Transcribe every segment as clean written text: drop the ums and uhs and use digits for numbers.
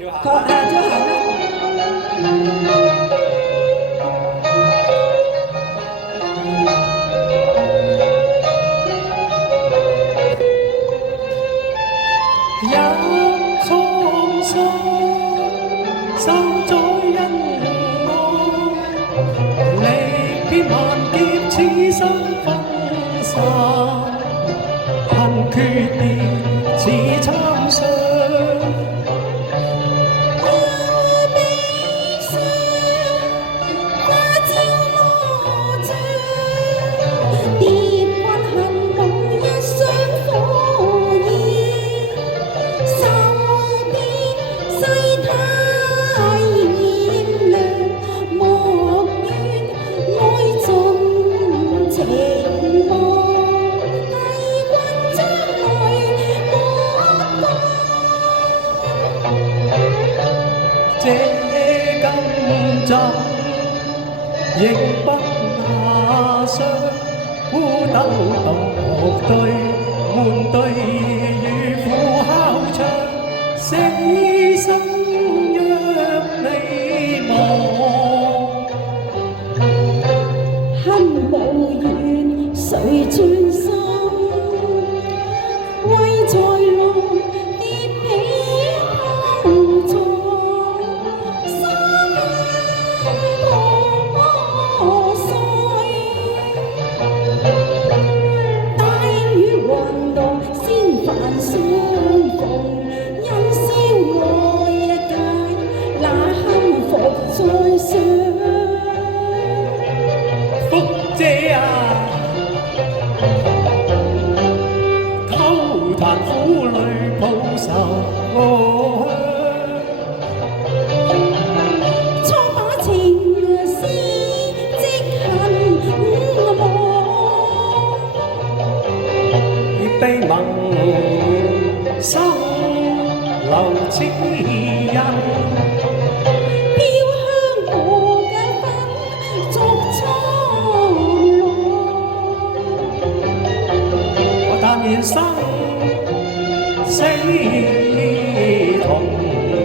跳下啦！有滄桑，受在恩愛，歷遍萬劫，此生分散，恨決裂，似參相。這金針亦不那傷，孤燈獨對，悶對與苦敲窗，死生若你望，恨無緣誰專心，為在路跌起後座。相逢因宵愛解，那幸福再想。福姐啊，偷彈苦淚抱愁初把情絲即恨忘，悲憫心留此人，飄香我嘅粉逐蒼浪。我但願生死同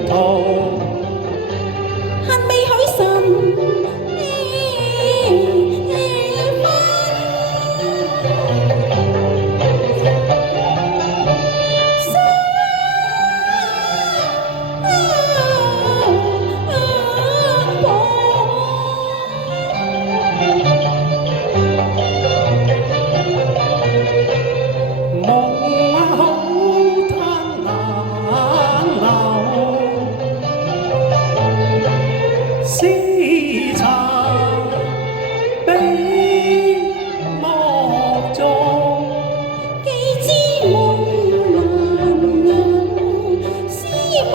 途，恨未許神絲綢悲莫中，既知夢難有，思莫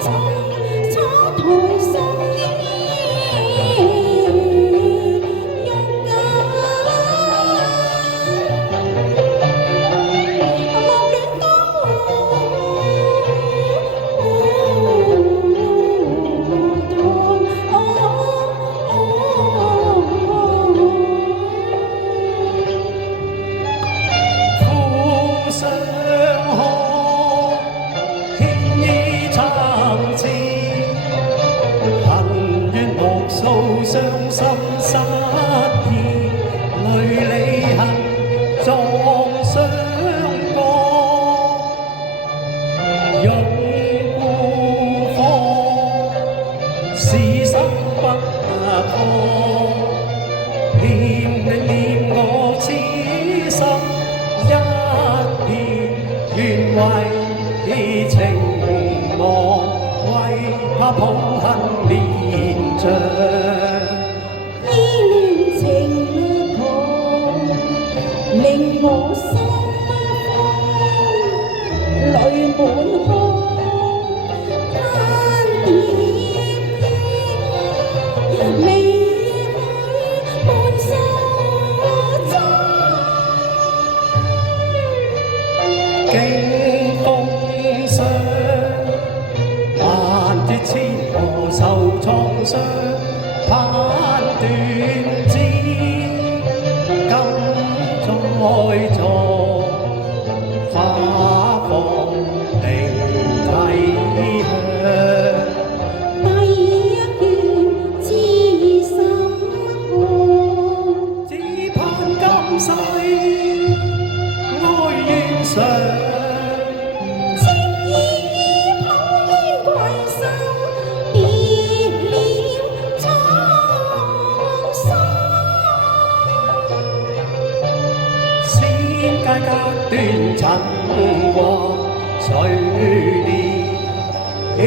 盡，楚台送衣欲眼，莫戀苦相看，牽衣參差，恨怨無數，傷心失意，淚離恨撞相過，用故火，是心不破，念你念我痴心一片，願為情忘，為怕抱恨連着。依戀情狂，令我心慌，淚滿腔，貪念影，離去半生蹤。經風霜，萬劫千磨受創傷，盼斷枝，今在座花放定。年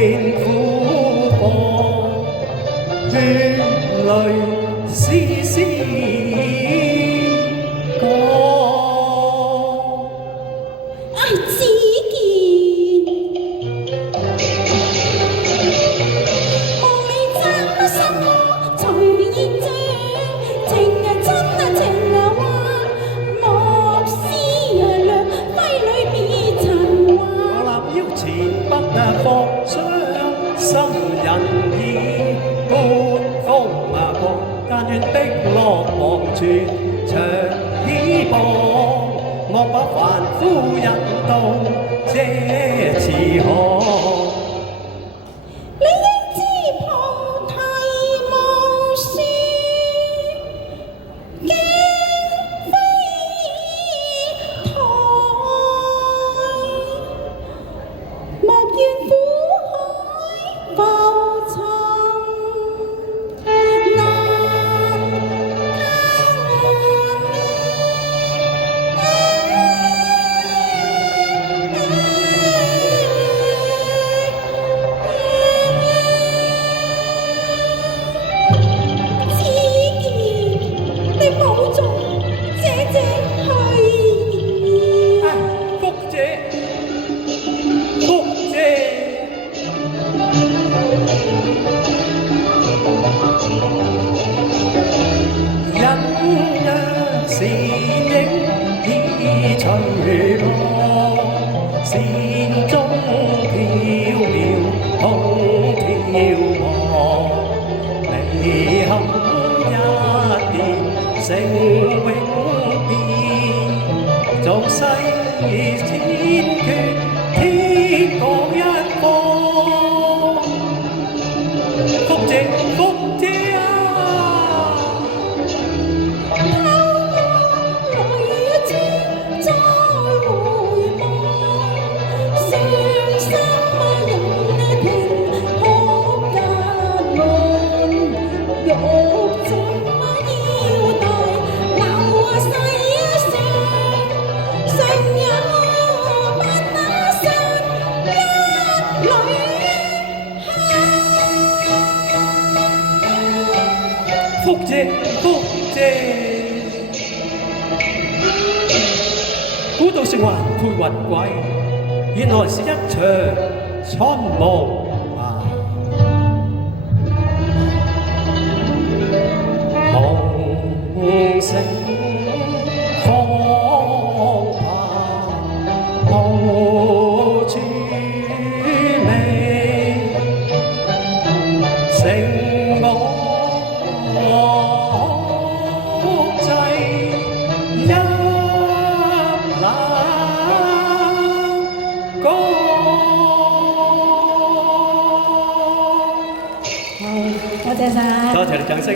苦過，血淚絲絲過。唉，子健，望你怎心魔隨意將，情啊真啊情啊話，莫思啊略揮淚別塵我話。立腰前不復相，心人意半風過，但願的落忘絕長倚傍，莫把凡夫引導這慈航。你應知菩提無樹，徑非台，莫怨苦海浮沉難子健，你冇做姐姐去。福姐，福姐。隱約是影已隨浪，線中飄渺空眺望，離合一電成永變，俗世千缺天各一方。福姐，福姐啊！福姐，福姐，古道成環配雲軌，原來是一場春夢啊！紅繩芳柏無處覓，成我多謝晒。多謝你掌聲。